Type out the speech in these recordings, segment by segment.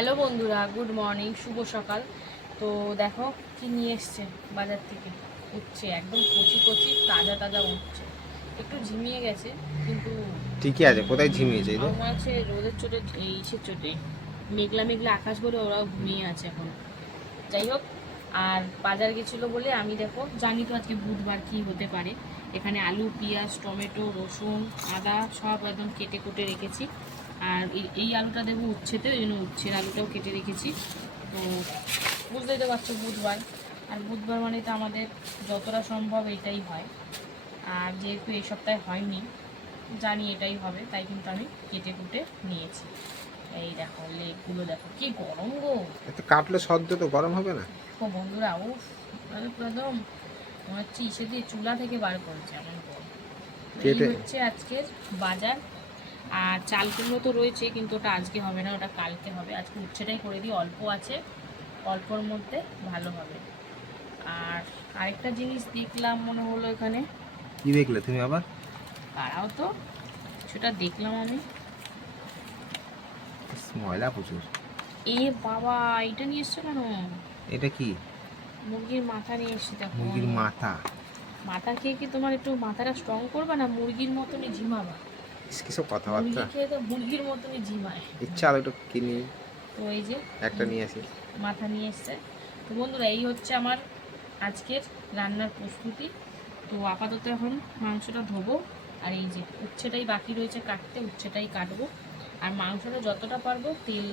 Hello বন্ধুরা good morning শুভ সকাল। তো দেখো কি নিয়ে এসছে বাজার থেকে। উঠছে একদম কচি কচি তাজা তাজা উঠছে। একটু ঝিমিয়ে গেছে কিন্তু ঠিকই আছে কোথায় ঝিমিয়েছে? আমার হচ্ছে রোদের চোটে এই ইসের চোটে। মেঘলা মেঘলা আকাশ করে ওরাও ঘুমিয়ে আছে এখন। যাই হোক আর বাজার গেছিল বলে আমি দেখো জানি তো আজকে বুধবার কি হতে পারে। এখানে আলু পেঁয়াজ টমেটো রসুন আদা সব একদম কেটে কুটে রেখেছি। আর এই- আলুটা দেবো উচ্ছেতে ওই জন্য উচ্ছের আলুটাও কেটে রেখেছি। তো বুঝতেই তো পারছ বুধবার। আর বুধবার মানে তো আমাদের যতটা সম্ভব এটাই হয়। আর যেহেতু এই সপ্তাহে হয়নি জানি এটাই হবে তাই কিন্তু আমি কেটে কুটে নিয়েছি। এই দেখো লেগুলো দেখো কি গরম গো। এত কাটলে সদ্য তো গরম হবে না? ও বন্ধুরা ও মানে পুরো একদম মনে হচ্ছে ইসে দিয়ে চুলা থেকে বার করেছে এমন গরম। এই হচ্ছে আজকের বাজার আর চাল কুমড়ো তো রয়েছে কিন্তু ওটা আজকে হবে না ওটা কালকে হবে। আজকে উচ্ছেটাই করে দিই অল্প আছে। অল্পর মধ্যে ভালো হবে। আর আরেকটা জিনিস দেখলাম মনে হলো এখানে। কি দেখলে তুমি আবার? কারাও তো সেটা দেখলাম আমি। ময়লা প্রচুর। এ বাবা এটা নিয়ে এসছো কেন? এটা কি? মুরগির মাথা নিয়ে এসছি দেখো। মুরগির মাথা। মাথা খেয়ে কি তোমার একটু মাথাটা স্ট্রং করবে না? মুরগির মতনই ঝিমাবা। কিসব কথাবার্তা। মুরগির মতনই ঝিমায় ইচ্ছা আর একটু কিনি। তো এই যে একটা নিয়ে আসি। মাথা নিয়ে এসছে। তো বন্ধুরা এই হচ্ছে আমার আজকের রান্নার প্রস্তুতি। তো আপাতত এখন মাংসটা ধোবো। আর এই যে উচ্ছেটাই বাকি রয়েছে কাটতে উচ্ছেটাই কাটবো। আর মাংসটা যতটা পারব তেল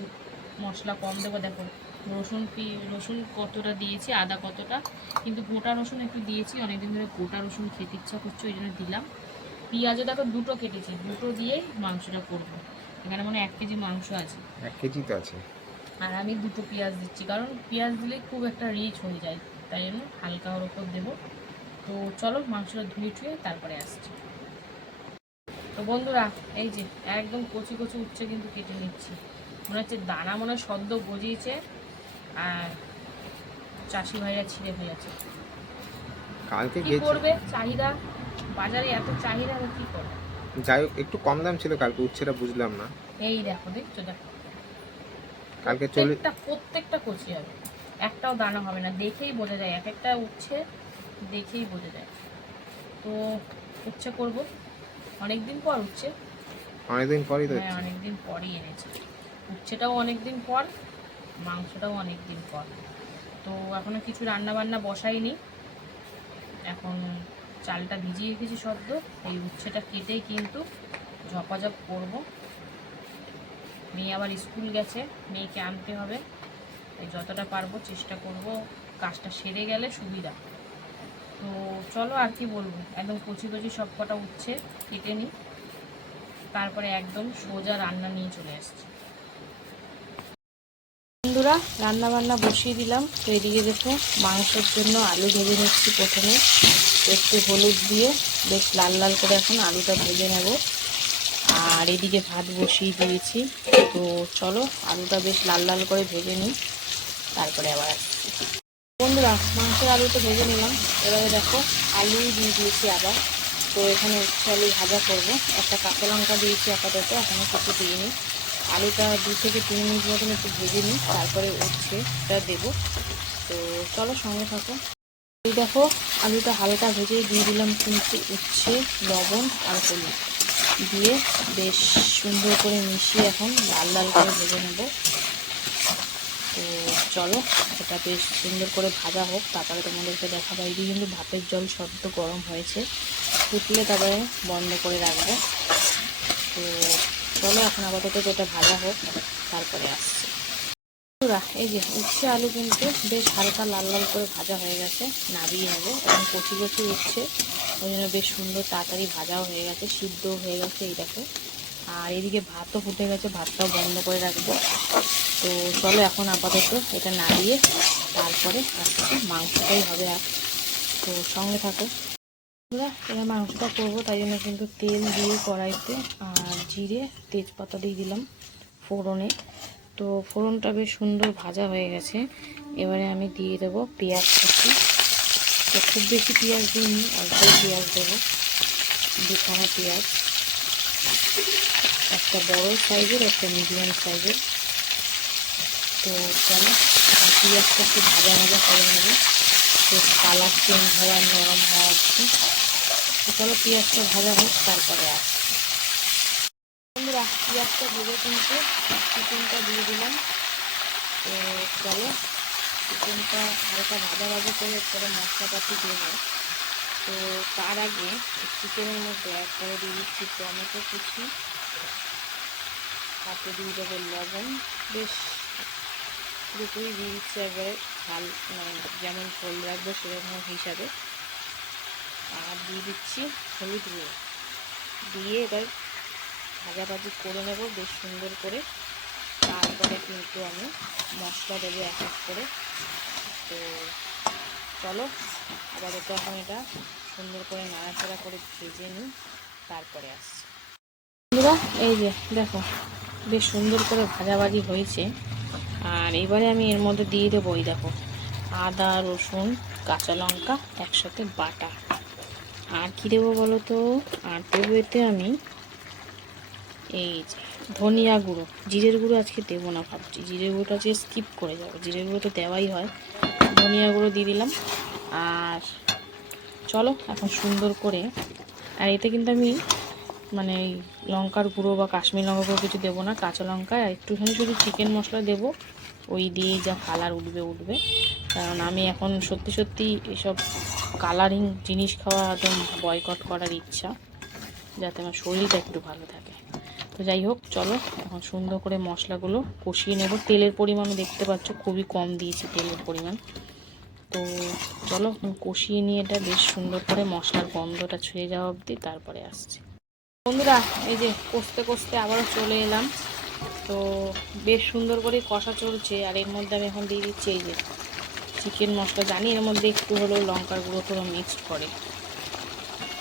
মশলা কম দেবো। দেখো রসুন পি রসুন কতটা দিয়েছি আদা কতটা। কিন্তু গোটা রসুন একটু দিয়েছি। অনেকদিন ধরে গোটা রসুন খেতে ইচ্ছা করছে ওই জন্য দিলাম। পেঁয়াজও দেখো দুটো কেটেছি দুটো দিয়েই মাংসটা করব। এখানে মানে এক কেজি মাংস আছে। এক কেজি তো আছে। আর আমি দুটো পেঁয়াজ দিচ্ছি কারণ পেঁয়াজ দিলে খুব একটা রিচ হয়ে যায় তাই জন্য হালকা ওর ওপর দেবো। তো চলো মাংসটা ধুয়ে টুয়ে তারপরে আসছি। তো বন্ধুরা এই যে একদম কচি কচি উচ্ছে কিন্তু কেটে নিচ্ছি। মনে হচ্ছে দানা মনে হয় সদ্য গজিয়েছে আর চাষি ভাইরা ছিঁড়ে ফেলেছে। কালকে কি করবে? চাহিদা? বাজারে এত চাহিদা তো কি করবে যাই হোক একটু কম দাম ছিল কালকে উচ্ছেটা বুঝলাম না। এই দেখো দেখছ দেখো। কালকে চলে প্রত্যেকটা প্রত্যেকটা কচি হবে। একটাও দানা হবে না দেখেই বোঝা যায়। এক একটা উচ্ছে দেখেই বোঝা যায়। তো উচ্ছে করব। অনেকদিন পর উচ্ছে। অনেকদিন পরই তো হ্যাঁ। অনেকদিন পরই এনেছে। উচ্ছেটাও অনেকদিন পর মাংসটাও অনেকদিন পর। তো এখনও কিছু রান্না বান্না বসাইনি। এখন চালটা ভিজিয়ে রেখেছি সদ্য এই উচ্ছেটা কেটেই কিন্তু ঝপাঝপ করব। মেয়ে আবার স্কুল গেছে, মেয়েকে আনতে হবে। এই যতটা পারব চেষ্টা করব, কাজটা সেরে গেলে সুবিধা। তো চলো আর কি বলব, একদম কচি কচি সব কটা উচ্ছে কেটে নিই। তারপরে একদম সোজা রান্না নিয়ে চলে আসছি। বন্ধুরা রান্না বান্না বসিয়ে দিলাম। তো এদিকে দেখো, মাংসের জন্য আলু ভেজে নিচ্ছি প্রথমে। একটু হলুদ দিয়ে বেশ লাল লাল করে এখন আলুটা ভেজে নেব। আর এদিকে ভাত বসিয়ে দিয়েছি। তো চলো, আলুটা বেশ লাল লাল করে ভেজে নিই। তারপরে আবার বন্ধুরা, মাংসের আলুটা ভেজে নিলাম। এবারে দেখো, আলু দিয়ে দিয়েছি আবার। তো এখানে উচ্ছে আলু ভাজা করব। একটা কাঁচা লঙ্কা দিয়েছি আপাতত, এখনও কিছু দিইনি। আলুটা দু থেকে তিন মিনিট মতন একটু ভেজে নিই, তারপরে উচ্ছে এটা দেবো। তো চলো সঙ্গে থাকো। এই দেখো, আলুটা হালকা ভেজে দিয়ে দিলাম কিন্তু উচ্ছে, লবণ আর হলুদ। দিয়ে বেশ সুন্দর করে মিশিয়ে এখন লাল লাল করে ভেজে নেব। তো চলো, এটা বেশ সুন্দর করে ভাজা হোক, তারপরে তোমাদেরকে দেখাবো। এদিকে কিন্তু ভাতের জল সদ্য গরম হয়েছে, ফুটলে তারপরে বন্ধ করে রাখব। তো চলো, এখন আপাতত যেটা ভাজা হোক, তারপরে আসছে। এই যে উচ্ছে আলু কিন্তু বেশ হালকা লাল লাল করে ভাজা হয়ে গেছে নাবিয়ে নেব। এবং কচি কচি উচ্ছে, ওই জন্য বেশ সুন্দর তাড়াতাড়ি ভাজাও হয়ে গেছে সিদ্ধ হয়ে গেছে এই দেখো। আর এদিকে ভাতও ফুটে গেছে, ভাতটাও বন্ধ করে রাখব। তো চলো, এখন আপাতত এটা নাড়িয়ে তারপরে আসছে, মাংসটাই হবে আর। তো সঙ্গে থাকো। বন্ধুরা, এবার মাংসটা করব, তাই জন্য কিন্তু তেল দিয়ে কড়াইতে আর জিরে তেজপাতা দিয়ে দিলাম ফোড়নে। তো ফোড়নটা বেশ সুন্দর ভাজা হয়ে গেছে। এবারে আমি দিয়ে দেবো পেঁয়াজ কুচি। তো খুব বেশি পেঁয়াজ দিইনি, অল্পই পেঁয়াজ দেবো। দুখানা পেঁয়াজ। একটা বড় সাইজের, একটা মিডিয়াম সাইজের। তো চলো পেঁয়াজটা একটু ভাজা ভাজা করে নেব। তো কালার চেঞ্জ হওয়ার নরম চলো পেঁয়াজটা ভাজা হোক, তারপরে আস বন্ধুরা, পেঁয়াজটা ভেজে কিন্তু চিকেনটা দিয়ে দিলাম। তো চিকেনটা হালকা ভাজা ভাজা করে পরে মশলাপাতি দেবো তো তার আগে চিকেনের মধ্যে একবারে দিয়ে দিচ্ছি টমেটো কুচি। তাতে দিয়ে দেবো লবণ। বেশ, পুরোপুরি দিয়ে দিচ্ছি একবারে ঝাল মানে যেমন ফল রাখব সেরকম হিসাবে। আর দিয়ে দিচ্ছি হলুদ গুঁড়ো। দিয়ে এবার ভাজাভাজি করে নেব বেশ সুন্দর করে। তারপরে কিন্তু আমি মশলা দেবো এক এক করে। তো চলো, আপাতত এখন এটা সুন্দর করে নাড়াচাড়া করে ভেজে নিই, তারপরে আসছি। বন্ধুরা, এই যে দেখো, বেশ সুন্দর করে ভাজাভাজি হয়েছে। আর এবারে আমি এর মধ্যে দিয়ে দেবো ওই দেখো আদা, রসুন, কাঁচা লঙ্কা, একসাথে বাটা। আর কী দেবো বলো তো? আর দেবো এতে আমি এই যে ধনিয়া গুঁড়ো। জিরের গুঁড়ো আজকে দেবো না ভাবছি। জিরের গুঁড়োটা আজকে স্কিপ করে যাব। জিরের গুঁড়ো তো দেওয়াই হয়। ধনিয়া গুঁড়ো দিয়ে দিলাম। আর চলো, এখন সুন্দর করে। আর এতে কিন্তু আমি মানে লঙ্কার গুঁড়ো বা কাশ্মীর লঙ্কা গুঁড়ো কিছু দেবো না, কাঁচা লঙ্কা। আর একটুখানি শুধু চিকেন মশলা দেবো। ওই দিয়েই যা কালার উঠবে উঠবে। কারণ আমি এখন সত্যি সত্যি এসব কালারিং জিনিস খাওয়া একদম বয়কট করার ইচ্ছা, যাতে আমার শরীরটা একটু ভালো থাকে। তো যাই হোক, চলো এখন সুন্দর করে মশলাগুলো কষিয়ে নেব। তেলের পরিমাণও দেখতে পাচ্ছ, খুবই কম দিয়েছি তেলের পরিমাণ। তো চলো কষিয়ে নিয়ে এটা বেশ সুন্দর করে মশলার গন্ধটা ছুঁয়ে যাওয়া অবধি তারপরে আসছে। বন্ধুরা, এই যে কষতে কষতে আবারও চলে এলাম। তো বেশ সুন্দর করে কষা চলছে, আর এর মধ্যে আমি এখন দিয়ে দিচ্ছি এই যে চিকেন মশলা জানি, এর মধ্যে একটু হলেও লঙ্কার গুঁড়ো টুড়ো মিক্সড করে।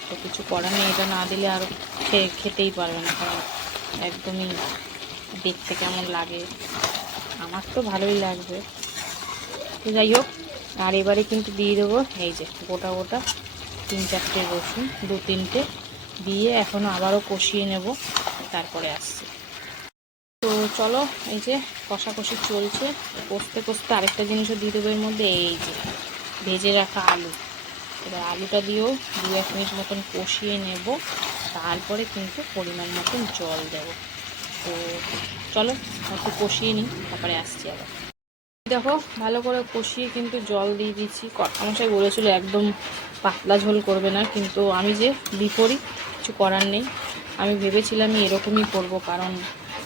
তো কিছু করার নেই, এটা না দিলে আর খেয়ে খেতেই পারবে না কারণ একদমই দেখতে কেমন লাগে। আমার তো ভালোই লাগবে। তো যাই হোক, আর এবারে কিন্তু দিয়ে দেবো এই যে গোটা গোটা তিন চারটে রসুন, দু তিনটে, দিয়ে এখনও আবারও কষিয়ে নেব, তারপরে আসছি। চলো, এই যে কষাকষি চলছে। কষতে কষতে আরেকটা জিনিসও দিয়ে দেবো এর মধ্যে, এই যে ভেজে রাখা আলু। এবার আলুটা দিয়েও দু এক মিনিট মতন কষিয়ে নেব। তারপরে কিন্তু পরিমাণ মতন জল দেব। তো চলো, একটু কষিয়ে নিই, তারপরে আসছি আবার। দেখো, ভালো করে কষিয়ে কিন্তু জল দিয়ে দিচ্ছি। কর্তামশাই বলেছিল একদম পাতলা ঝোল করবে না, কিন্তু আমি যে বিপরীত, কিছু করার নেই। আমি ভেবেছিলাম এরকমই করব, কারণ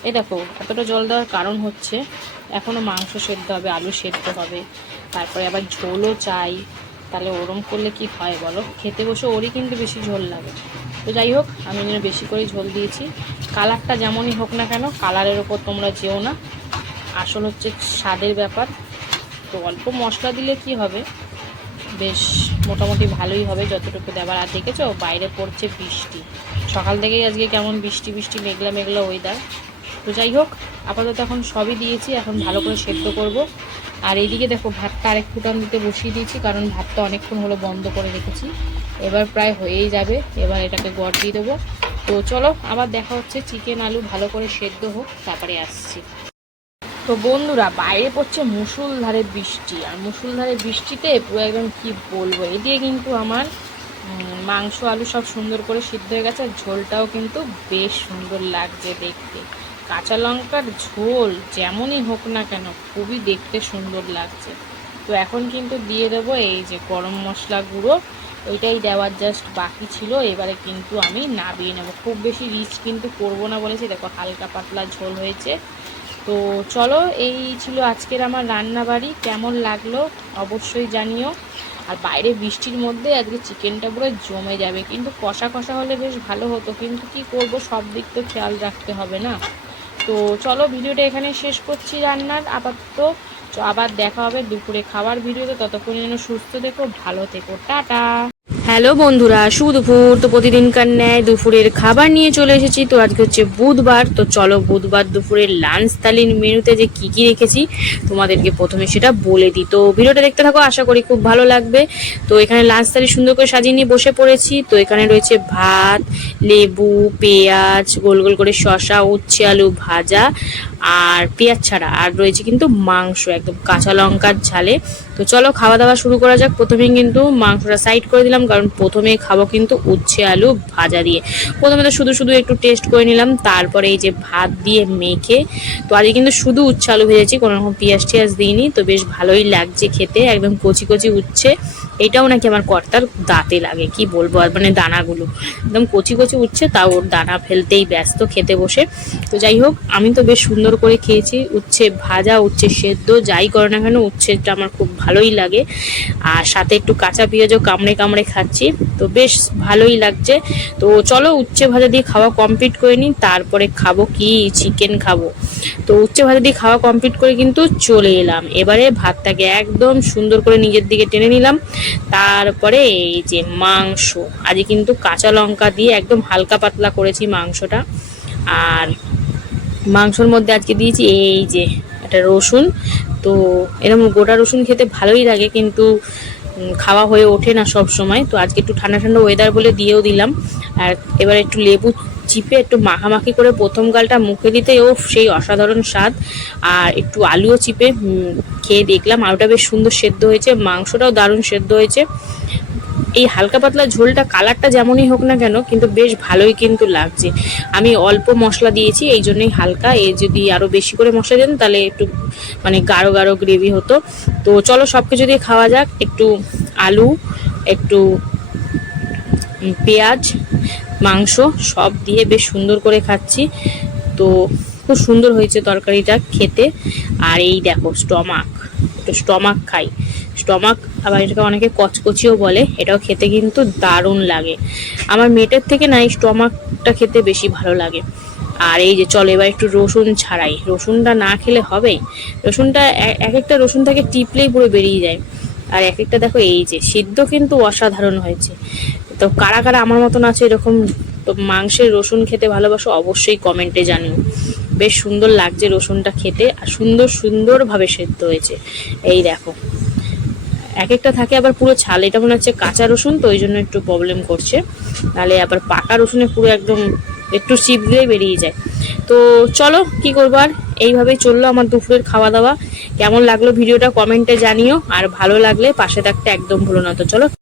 এই দেখো, এতটা জল দেওয়ার কারণ হচ্ছে এখনও মাংস সেদ্ধ হবে, আলু সেদ্ধ হবে। তারপরে আবার ঝোলও চাই। তাহলে ওরম করলে কি হয় বলো? খেতে বসে ওরই কিন্তু বেশি ঝোল লাগে। তো যাই হোক, আমি যেন বেশি করে ঝোল দিয়েছি। কালারটা যেমনই হোক না কেন, কালারের ওপর তোমরা যেও না। আসল হচ্ছে স্বাদের ব্যাপার। তো অল্প মশলা দিলে কি হবে? বেশ, মোটামুটি ভালোই হবে। যতটুকু দেবার আর দেখেছ, বাইরে পড়ছে বৃষ্টি। সকাল থেকেই আজকে কেমন বৃষ্টি বৃষ্টি, মেঘলা মেঘলা ওয়েদার তো যাই হোক, আপাতত এখন সবই দিয়েছি, এখন ভালো করে সেদ্ধ করব। আর এইদিকে দেখো, ভাতটা আরেক ফুটান দিতে বসিয়ে দিয়েছি, কারণ ভাতটা অনেকক্ষণ হলো বন্ধ করে রেখেছি। এবার প্রায় হয়েই যাবে, এবার এটাকে গড় দিয়ে দেবো। তো চলো, আবার দেখা হচ্ছে চিকেন আলু ভালো করে সেদ্ধ হোক, তারপরে আসছি। তো বন্ধুরা, বাইরে পড়ছে মুসুলধারে বৃষ্টি, আর মুসুলধারে বৃষ্টিতে পুরো একদম কি বলব, এদিকে কিন্তু আমার মাংস আলু সব সুন্দর করে সিদ্ধ হয়ে গেছে, আর ঝোলটাও কিন্তু বেশ সুন্দর লাগছে দেখতে। কাঁচা লঙ্কার ঝোল যেমনই হোক না কেন খুবই দেখতে সুন্দর লাগছে। তো এখন কিন্তু দিয়ে দেবো এই যে গরম মশলা গুঁড়ো, ওইটাই দেওয়ার জাস্ট বাকি ছিল, এবারে কিন্তু আমি নাবিয়ে নেব। খুব বেশি রিচ কিন্তু করব না বলেছি, দেখো হালকা পাতলা ঝোল হয়েছে। তো চলো, এই ছিল আজকের আমার রান্না বাড়ি কেমন লাগল অবশ্যই জানিও। আর বাইরে বৃষ্টির মধ্যে আজকে চিকেনটা পুরো জমে যাবে, কিন্তু কষা কষা হলে বেশ ভালো হতো, কিন্তু কি করব, সব দিক তো খেয়াল রাখতে হবে না। তো চলো ভিডিওটা এখানে শেষ করছি রান্নার। আপাতত আবার দেখা হবে দুপুরে খাবার ভিডিওতে। ততক্ষণ যেন সুস্থ থেকো, ভালো থেকো। টাটা। হ্যালো বন্ধুরা, শুভ দুপুর। তো প্রতিদিনকার ন্যায় দুপুরের খাবার নিয়ে চলে এসেছি। তো আজকে হচ্ছে বুধবার। তো চলো বুধবার দুপুরের লাঞ্চ থালির মেনুতে যে কি কি রেখেছি, তোমাদেরকে প্রথমে সেটা বলে দিই। তো ভিডিওটা দেখতে থাকো, আশা করি খুব ভালো লাগবে। তো এখানে লাঞ্চ থালি সুন্দর করে সাজিয়ে নিয়ে বসে পড়েছি। তো এখানে রয়েছে ভাত, লেবু, পেঁয়াজ, গোল গোল করে শসা, উচ্ছে, আলু ভাজা আর পেঁয়াজ ছাড়া। আর রয়েছে কিন্তু মাংস, একদম কাঁচা লঙ্কার ঝালে। তো চলো খাওয়া দাওয়া শুরু করা যাক। প্রথমেই কিন্তু মাংসটা সাইড করে দিলাম, কারণ প্রথমে খাব কিন্তু উচ্ছে আলু ভাজা দিয়ে। প্রথমে তো শুধু শুধু একটু টেস্ট করে নিলাম, তারপরে এই যে ভাত দিয়ে মেখে, তো আজকে কিন্তু শুধু উচ্ছে আলু ভেজেছি, কোনো রকম পেঁয়াজ টিয়াজ দিইনি, তো বেশ ভালোই লাগছে খেতে, একদম কচি কচি উচ্ছে। এটাও নাকি আমার কর্তার দাঁতে লাগে, কি বলব আর মানে দানাগুলো। একদম কচি কচি উচ্ছে তাও ওর দানা ফেলতেই ব্যস্ত খেতে বসে। তো যাই হোক, আমি তো বেশ সুন্দর করে খেয়েছি, উচ্ছে ভাজা, উচ্ছে সেদ্ধ, যাই করে না কেন, উচ্ছেটা আমার খুব ভালোই লাগে। আর সাথে একটু কাঁচা পেঁয়াজও কামড়ে কামড়ে খাচ্ছি, তো বেশ ভালোই লাগছে। তো চলো উচ্ছে ভাজা দিয়ে খাওয়া কমপ্লিট করে নিই, তারপরে খাব কি চিকেন খাব। তো উচ্ছে ভাজা দিয়ে খাওয়া কমপ্লিট করে কিন্তু চলে এলাম। এবারে ভাতটাকে একদম সুন্দর করে নিজের দিকে টেনে নিলাম। তারপরে এই যে মাংস, আজকে কিন্তু কাঁচা লঙ্কা দিয়ে একদম হালকা পাতলা করেছি মাংসটা। আর মাংসর মধ্যে আজকে দিয়েছি এই যে একটা রসুন। তো এরকম গোটা রসুন খেতে ভালোই লাগে কিন্তু খাওয়া হয়ে ওঠে না সব সময় তো আজকে একটু ঠান্ডা ঠান্ডা ওয়েদার বলে দিয়েও দিলাম। আর এবার একটু লেবু চিপে একটু মাখামাখি করে প্রথম গালটা মুখে দিতে ও সেই অসাধারণ স্বাদ। আর একটু আলুও চিপে খেয়ে দেখলাম, আলুটা বেশ সুন্দর সেদ্ধ হয়েছে, মাংসটাও দারুণ সেদ্ধ হয়েছে। এই হালকা পাতলা ঝোলটা কালারটা যেমনই হোক না কেন, কিন্তু বেশ ভালোই কিন্তু লাগছে। আমি অল্প মশলা দিয়েছি, এই জন্যই হালকা। এ যদি আরও বেশি করে মশলা দেন, তাহলে একটু মানে গাঢ় গাঢ় গ্রেভি হতো। তো চলো সব কিছু দিয়ে খাওয়া যাক। একটু আলু, একটু পেঁয়াজ মাংস সব দিয়ে বেশ সুন্দর করে খাচ্ছি। তো খুব সুন্দর হয়েছে তরকারিটা খেতে। আর এই দেখো, স্টমাক। একটু স্টমাক খাই। স্টমাক আবার এটাকে অনেকে কচকচিও বলে, এটাও খেতে কিন্তু দারুণ লাগে। আমার মেটের থেকে না এই স্টমাকটা খেতে বেশি ভালো লাগে। আর এই যে, চলো এবার একটু রসুন ছাড়াই। রসুনটা না খেলে হবে? রসুনটা এক একটা রসুন থেকে টিপলেই পুরো বেরিয়ে যায়। আর এক একটা দেখো, এই যে, সিদ্ধ কিন্তু অসাধারণ হয়েছে। তো কারা কারা আমার মতন আছে এরকম, তো মাংসের রসুন খেতে ভালোবাসো অবশ্যই কমেন্টে জানিও। বেশ সুন্দর লাগছে রসুনটা খেতে আর সুন্দর সুন্দরভাবে সেদ্ধ হয়েছে। এই দেখো। এক একটা থাকে আবার পুরো ছাল, এটা মনে হচ্ছে কাঁচা রসুন, তো ওই জন্য একটু প্রবলেম করছে। তাহলে আবার পাকা রসুনে পুরো একদম একটু চিপ দিয়ে বেরিয়ে যায়। তো চলো, কি করব আর? এইভাবেই চলল আমার দুপুরের খাওয়া দাওয়া কেমন লাগল ভিডিওটা কমেন্টে জানিও, আর ভালো লাগলে পাশে থাকতে একদম ভুলো না তো। চলো।